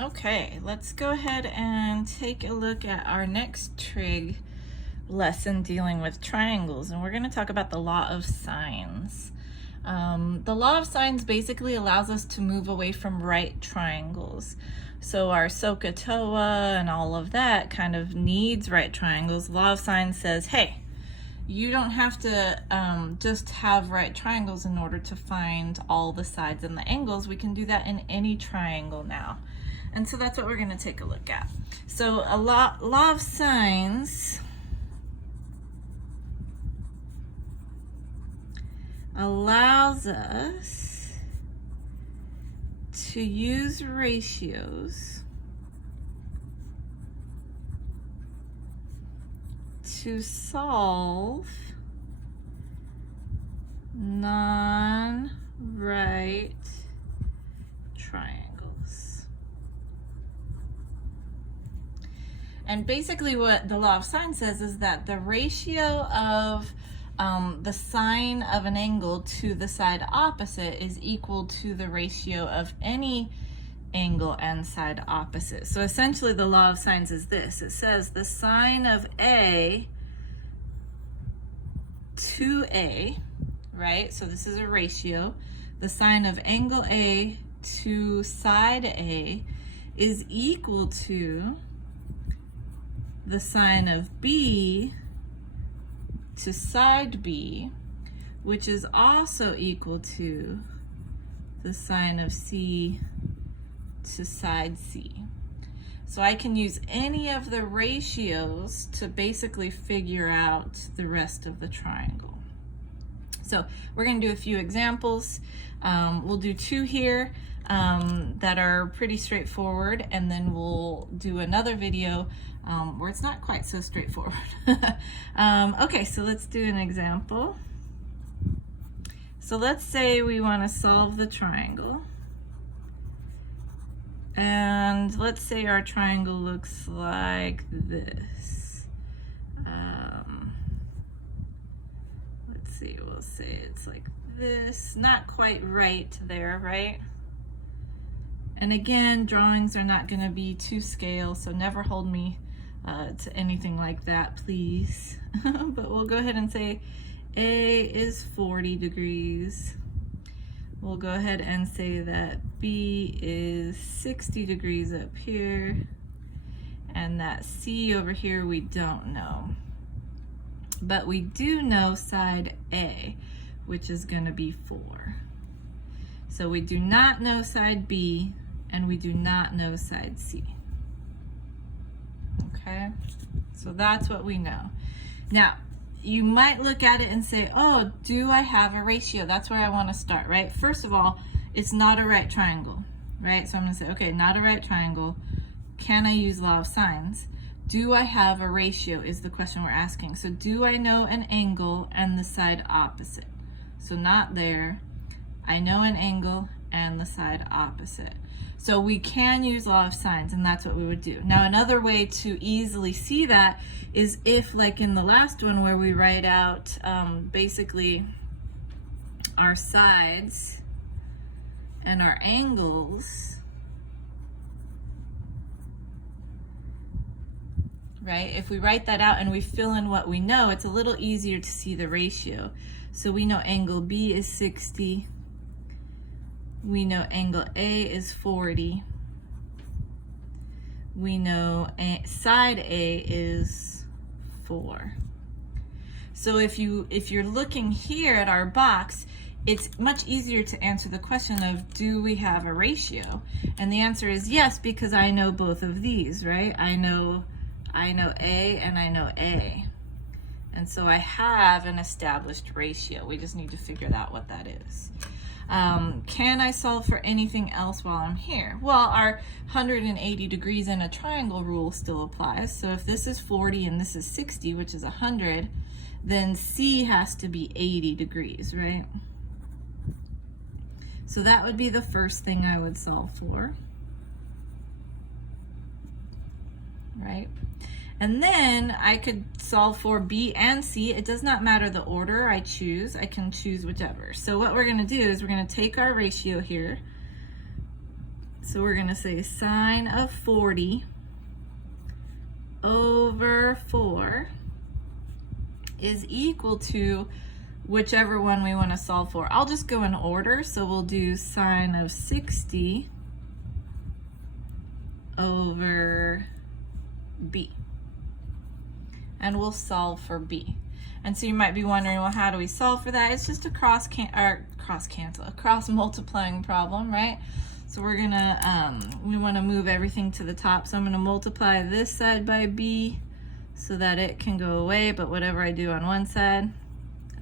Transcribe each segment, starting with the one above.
Okay, let's go ahead and take a look at our next trig lesson dealing with triangles, and we're going to talk about the law of sines. The law of sines basically allows us to move away from right triangles. So our SOHCAHTOA and all of that kind of needs right triangles. Law of sines says, hey, you don't have to just have right triangles in order to find all the sides and the angles. We can do that in any triangle now. And so that's what we're going to take a look at. So a law of sines allows us to use ratios to solve non-right triangles. And basically what the law of sine says is that the ratio of the sine of an angle to the side opposite is equal to the ratio of any angle and side opposite. So essentially the law of sines is this. It says the sine of A to A, right? So this is a ratio. The sine of angle A to side A is equal to the sine of B to side B, which is also equal to the sine of C to side C. So I can use any of the ratios to basically figure out the rest of the triangle. So we're going to do a few examples. We'll do two here that are pretty straightforward, and then we'll do another video where it's not quite so straightforward. Okay, so let's do an example. So let's say we want to solve the triangle. And let's say our triangle looks like this. Let's see, we'll say it's like this. Not quite right there, right? And again, drawings are not going to be to scale, so never hold me to anything like that, please. But we'll go ahead and say A is 40 degrees. We'll go ahead and say that B is 60 degrees up here, and that C over here we don't know. But we do know side A, which is going to be 4. So we do not know side B, and we do not know side C. Okay, so that's what we know. Now, you might look at it and say, oh, do I have a ratio? That's where I want to start, right? First of all, it's not a right triangle, right? So I'm going to say, okay, not a right triangle. Can I use law of sines? Do I have a ratio is the question we're asking. So do I know an angle and the side opposite? So not there. I know an angle and the side opposite. So we can use law of sines, and that's what we would do. Now, another way to easily see that is if, like in the last one where we write out basically our sides and our angles, right? If we write that out and we fill in what we know, it's a little easier to see the ratio. So we know angle B is 60. We know angle A is 40. We know side A is 4. So if you're looking here at our box, it's much easier to answer the question of, do we have a ratio? And the answer is yes, because I know both of these, right? I know A and I know A. And so I have an established ratio. We just need to figure out what that is. Can I solve for anything else while I'm here? Well, our 180 degrees in a triangle rule still applies. So if this is 40 and this is 60, which is 100, then C has to be 80 degrees, right? So that would be the first thing I would solve for, right? And then I could solve for B and C. It does not matter the order I choose. I can choose whichever. So what we're going to do is we're going to take our ratio here, So we're going to say sine of 40 over 4 is equal to whichever one we want to solve for. I'll just go in order, so we'll do sine of 60 over b. And we'll solve for b. And so you might be wondering, well, how do we solve for that? It's just a cross multiplying problem, right? So we're gonna, we wanna move everything to the top. So I'm gonna multiply this side by b so that it can go away, but whatever I do on one side,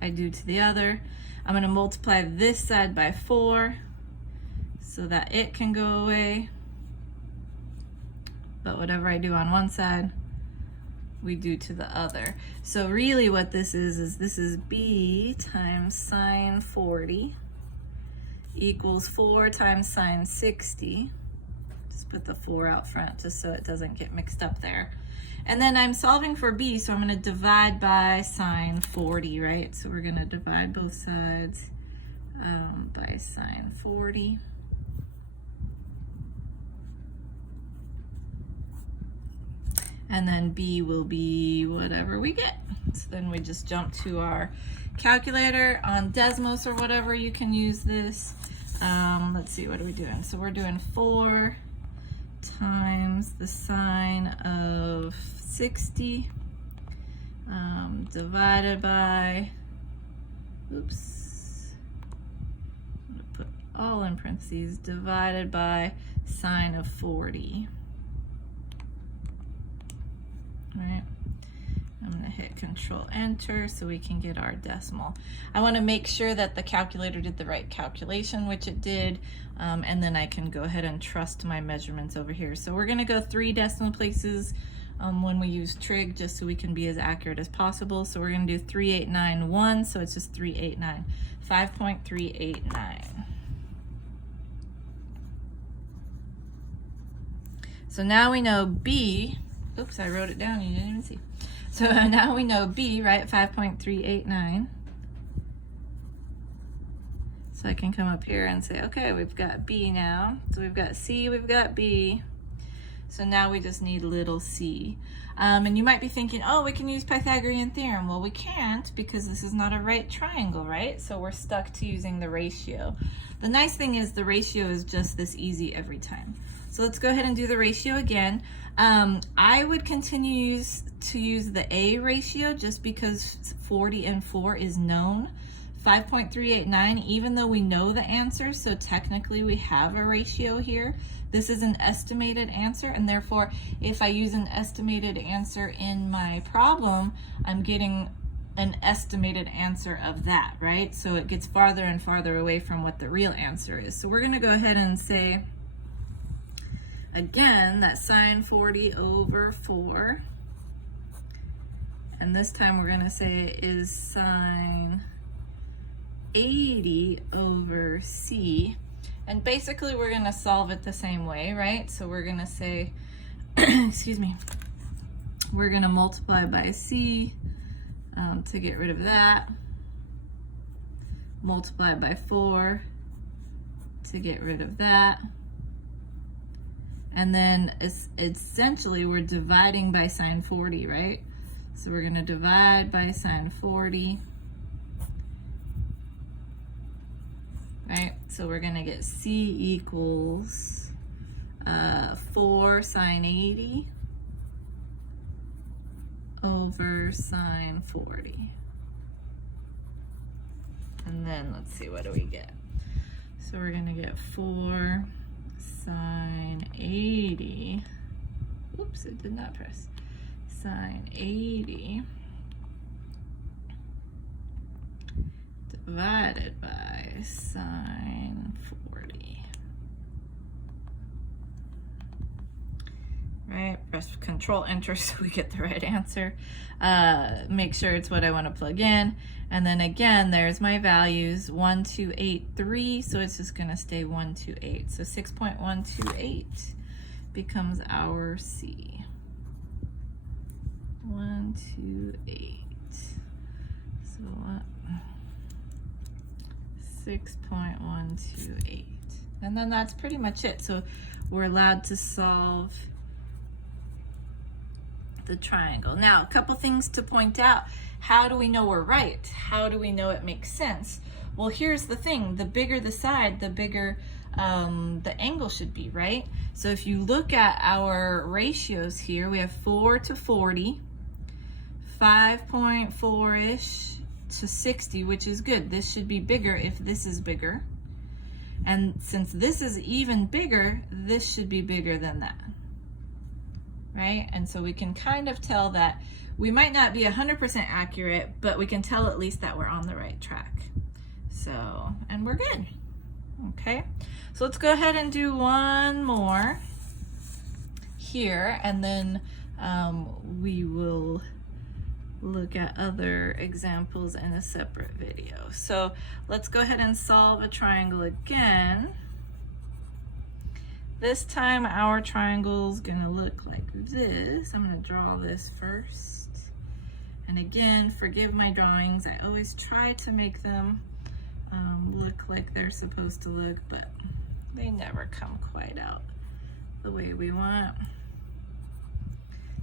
I do to the other. I'm gonna multiply this side by 4 so that it can go away, but whatever I do on one side, we do to the other. So really what this is this is b times sine 40 equals 4 times sine 60. Just put the 4 out front just so it doesn't get mixed up there. And then I'm solving for b, so I'm going to divide by sine 40, right? So we're going to divide both sides by sine 40. And then b will be whatever we get. So then we just jump to our calculator. On Desmos or whatever, you can use this. Let's see, what are we doing? So we're doing 4 times the sine of 60 divided by, oops, I'm gonna put all in parentheses, divided by sine of 40. Right. I'm going to hit Control Enter so we can get our decimal. I want to make sure that the calculator did the right calculation, which it did, and then I can go ahead and trust my measurements over here. So we're going to go 3 decimal places when we use trig, just so we can be as accurate as possible. So we're going to do 3891, so it's just 389, 5.389. So now we know B. Oops, I wrote it down, you didn't even see. So now we know B, right, 5.389. So I can come up here and say, okay, we've got B now. So we've got C, we've got B. So now we just need little c. And you might be thinking, oh, we can use Pythagorean theorem. Well, we can't because this is not a right triangle, right? So we're stuck to using the ratio. The nice thing is the ratio is just this easy every time. So let's go ahead and do the ratio again. I would continue to use the A ratio just because 40 and 4 is known. 5.389, even though we know the answer, so technically we have a ratio here. This is an estimated answer, and therefore if I use an estimated answer in my problem, I'm getting an estimated answer of that, right? So it gets farther and farther away from what the real answer is. So we're going to go ahead and say, again, that sine 40 over 4, and this time we're going to say is sine 80 over c, and basically we're going to solve it the same way, right? So we're going to say, excuse me, we're going to multiply by c to get rid of that, multiply by 4 to get rid of that, and then essentially we're dividing by sine 40, right? So we're going to divide by sine 40. Right, so we're going to get C equals 4 sine 80 over sine 40. And then let's see, what do we get? So we're going to get 4 sine 80. Oops, it did not press. Sine 80 divided by sine 40. Right, press Control Enter so we get the right answer. Make sure it's what I want to plug in. And then again, there's my values, 1283, so it's just going to stay 128. So 6.128 becomes our C. 128. So 6.128. And then that's pretty much it. So we're allowed to solve the triangle. Now, a couple things to point out. How do we know we're right? How do we know it makes sense? Well, here's the thing. The bigger the side, the bigger the angle should be, right? So if you look at our ratios here, we have 4 to 40, 5.4-ish to 60, which is good. This should be bigger if this is bigger. And since this is even bigger, this should be bigger than that, right? And so we can kind of tell that we might not be 100% accurate, but we can tell at least that we're on the right track. So, and we're good. Okay, so let's go ahead and do one more here, and then we will look at other examples in a separate video. So let's go ahead and solve a triangle again. This time our triangle is going to look like this. I'm going to draw this first. And again, forgive my drawings. I always try to make them look like they're supposed to look, but they never come quite out the way we want.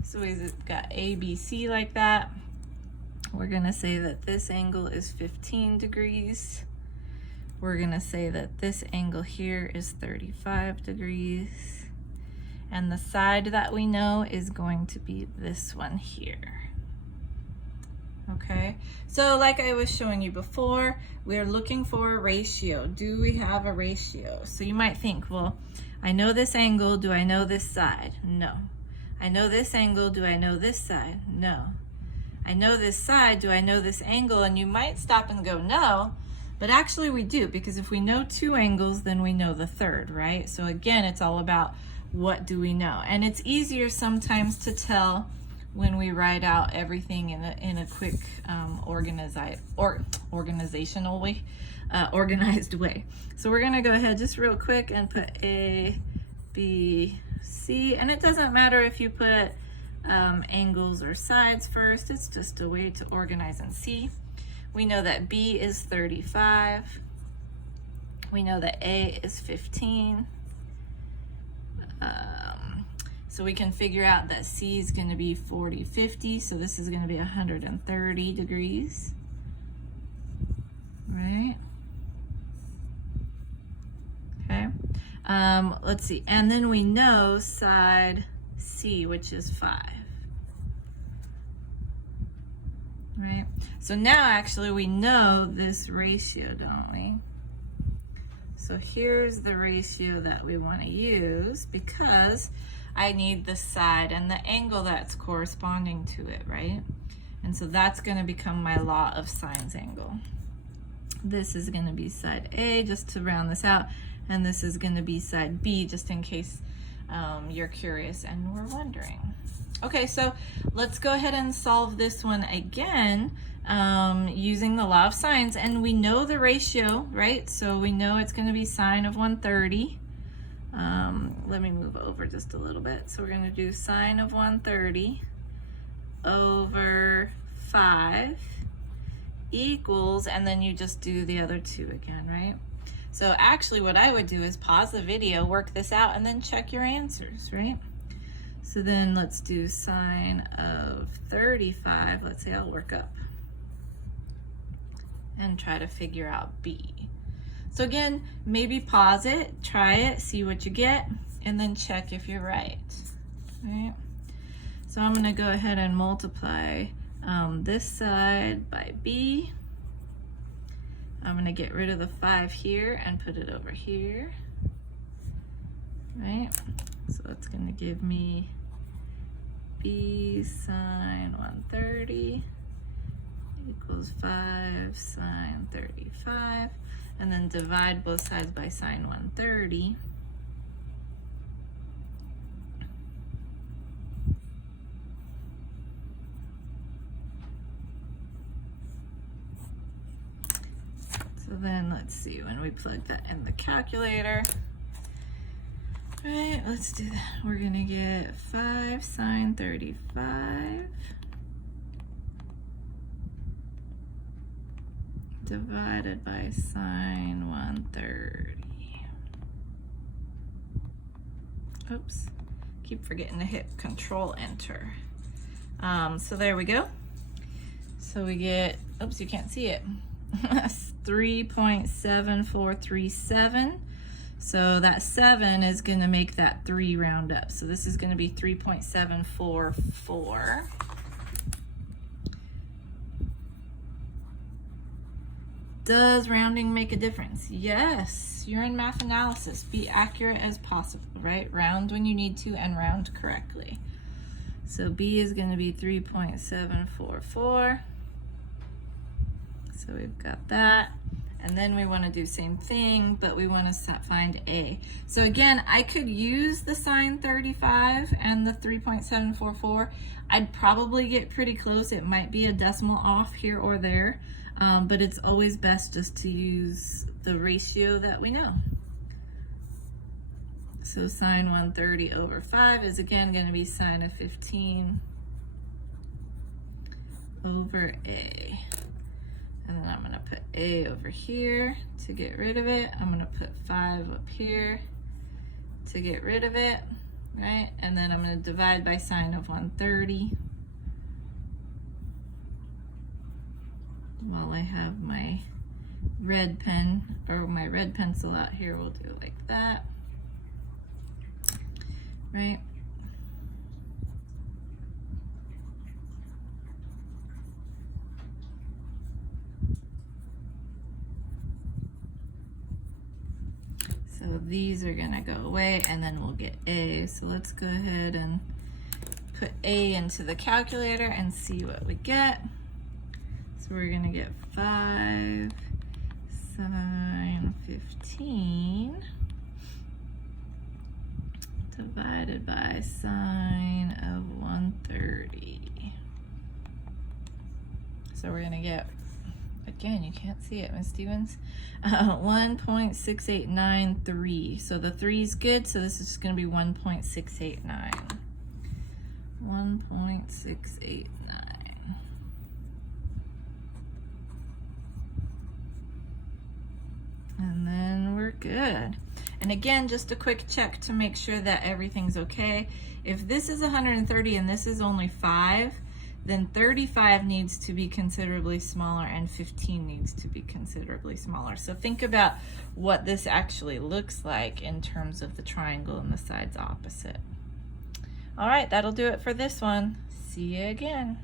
So we've got ABC like that. We're going to say that this angle is 15 degrees. We're going to say that this angle here is 35 degrees. And the side that we know is going to be this one here. Okay, so like I was showing you before, we're looking for a ratio. Do we have a ratio? So you might think, well, I know this angle, do I know this side? No. I know this angle, do I know this side? No. I know this side, do I know this angle? And you might stop and go, no, but actually we do, because if we know two angles, then we know the third, right? So again, it's all about what do we know? And it's easier sometimes to tell when we write out everything in a quick organizational way, organized way. So we're gonna go ahead just real quick and put A, B, C, and it doesn't matter if you put angles or sides first, it's just a way to organize and see. We know that B is 35. We know that A is 15. So we can figure out that C is going to be 40, 50. So this is going to be 130 degrees, right? Okay. Let's see. And then we know side C, which is 5. Right? So now actually we know this ratio, don't we? So here's the ratio that we want to use, because I need the side and the angle that's corresponding to it, right? And so that's going to become my law of sine's angle. This is going to be side A, just to round this out, and this is going to be side B, just in case you're curious and we're wondering. Okay, so let's go ahead and solve this one again using the law of sines, and we know the ratio, right? So we know it's going to be sine of 130. Let me move over just a little bit. So we're going to do sine of 130 over 5 equals, and then you just do the other two again, right? So actually what I would do is pause the video, work this out, and then check your answers, right? So then let's do sine of 35. Let's say I'll work up and try to figure out B. So again, maybe pause it, try it, see what you get, and then check if you're right. Right? So I'm going to go ahead and multiply this side by B. I'm going to get rid of the 5 here and put it over here. Right? So that's going to give me B sine 130 equals 5 sine 35, and then divide both sides by sine 130. So then let's see, when we plug that in the calculator, right, let's do that. We're gonna get 5 sine 35 divided by sine 130. Oops, keep forgetting to hit Control Enter. So there we go. So we get, oops, you can't see it. 3.7437. So that 7 is going to make that 3 round up. So this is going to be 3.744. Does rounding make a difference? Yes. You're in math analysis. Be accurate as possible, right? Round when you need to and round correctly. So B is going to be 3.744. So we've got that. And then we want to do same thing, but we want to find A. So again, I could use the sine 35 and the 3.744. I'd probably get pretty close. It might be a decimal off here or there, but it's always best just to use the ratio that we know. So sine 130 over 5 is again going to be sine of 15 over A. And then I'm going to put A over here to get rid of it. I'm going to put 5 up here to get rid of it, right? And then I'm going to divide by sine of 130. While I have my red pen, or my red pencil out here, we'll do it like that, right? So these are gonna go away and then we'll get A. So let's go ahead and put A into the calculator and see what we get. So we're gonna get 5 sine 15 divided by sine of 130. So we're gonna get, again, you can't see it, Ms. Stevens, 1.6893. So the 3 is good, so this is just going to be 1.689. 1.689. And then we're good. And again, just a quick check to make sure that everything's okay. If this is 130 and this is only 5, then 35 needs to be considerably smaller and 15 needs to be considerably smaller. So think about what this actually looks like in terms of the triangle and the sides opposite. All right, that'll do it for this one. See you again.